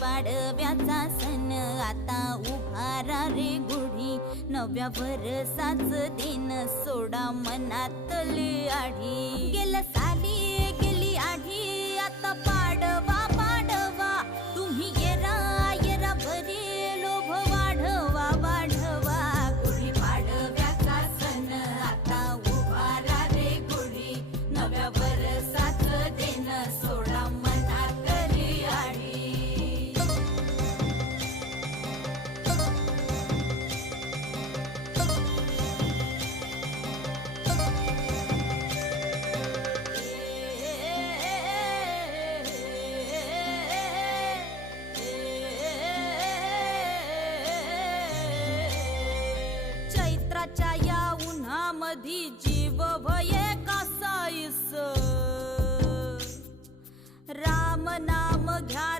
पाडव्याचा सण आता उभारा रे गुढी, नव्या वर्षाच दिन सोडा मनातली आढी. गेल्या साली गेली आढी, आता पाडवा पाडवा, तुम्ही येरा येरा बरी लोभ वाढवा वाढवा. गुढी पाडव्याचा सण आता उभारा रे गुढी, नव्या वर्षाच दिन सोडा मनातली आढी. चैत्राच्या या उन्हामधी जीव भये कासाईस, राम नाम घ्या